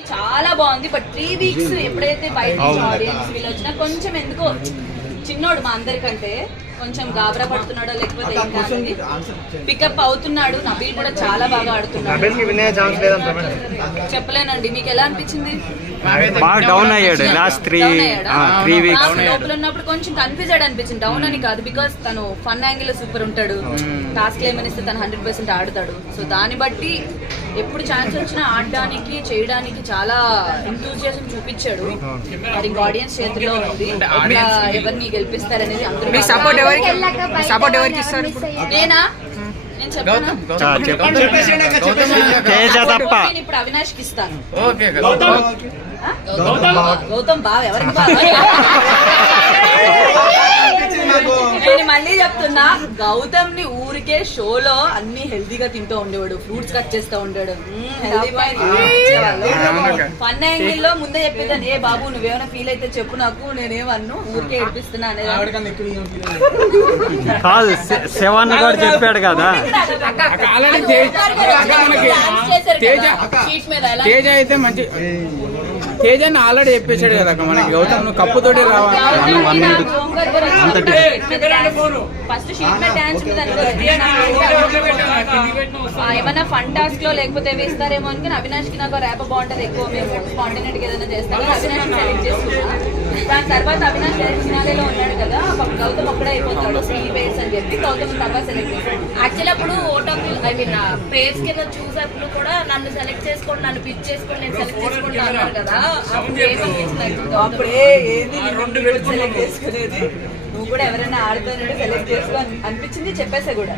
చాలా బాగుంది. But 3 weeks ఎప్పుడైతే బయట నుంచి ఆడియన్స్ వీళ్ళు వచ్చినా కొంచెం ఎందుకో చిన్నోడు మా అందరికంటే కొంచెం గాబరా పడుతున్నాడో లేకపోతే పికప్ అవుతున్నాడు. నబీల్ కూడా చాలా బాగా ఆడుతున్నాడు. చెప్పలేనండి. మీకు ఎలా అనిపించింది? డౌన్ అయ్యాడు లాస్ట్ 3 వీక్స్ లోపల ఉన్నప్పుడు కొంచెం కన్ఫ్యూజెడ్ అనిపించింది. డౌన్ అని కాదు, బికాస్ తను ఫన్ యాంగిల్ సూపర్ ఉంటాడు. టాస్క్ ఏమనిస్తే తను 100% ఆడుతాడు. సో దాన్ని బట్టి ఎప్పుడు ఛాన్స్ వచ్చినా ఆడడానికి చేయడానికి చాలా ఎంతూజియాజం చూపించాడు. మరి ఇంకా ఆడియన్స్ చేతిలో ఉంది ఎవరిని గెలిపిస్తారనేది. అందరూ నేనా నేను చెప్పాను. ఇప్పుడు అవినాష్ కి ఇస్తాను. గౌతమ్ బావ ఎవరికి బావ? నేను మళ్ళీ చెప్తున్నా, గౌతమ్ ని ఊరికే షోలో అన్ని హెల్దీగా తింటూ ఉండేవాడు, ఫ్రూట్స్ కట్ చేస్తూ ఉంటాడు, ఫన్ యాంగిల్ లో ముందే చెప్పేదాన్ని, ఏ బాబు నువ్వేమైనా ఫీల్ అయితే చెప్పు నాకు, నేనేమన్ను ఊరికే ఏడిపిస్తున్నా అనేది. చెప్పాడు కదా తేజ అయితే మంచి తేజాన్ని ఆల్రెడీ చెప్పేశాడు కదా మనకి. గౌతమ్ నువ్వు కప్పుతోటి రావాలి. ఏమన్నా ఫన్ టాస్క్ లో లేకపోతే వేస్తారేమో అనుకుని అవినాష్ కి నాకు ర్యాప్ బాగుంటది ఎక్కువ, మేము స్పాంటేనియస్ గా ఏదైనా చేస్తాము. అవినాష్ సెలెక్ట్ చేసుకున్నా. దాని తర్వాత అవినాష్ డైరెక్ట్ ఫినాలేలో ఉన్నాడు కదా, గౌతమ్ ఒక్కడే అయిపోతాడు 3 పేర్స్ అని చెప్పి గౌతమ్ తర్వాత సెలెక్ట్ చేశాడు. యాక్చువల్లీ అప్పుడు ఓటమి ఐ మీన్ పేర్స్ కింద చూసేప్పుడు కూడా నన్ను సెలెక్ట్ చేసుకోండి, నన్ను పిక్ చేసుకోండి, నేను సెలెక్ట్ చేసుకోండి అన్నారు కదా. అప్పుడే ఏది సెలెక్ట్ చేసుకునేది, నువ్వు కూడా ఎవరైనా ఆడుతానంటే సెలెక్ట్ చేసుకో అనిపించింది, చెప్పేసా కూడా.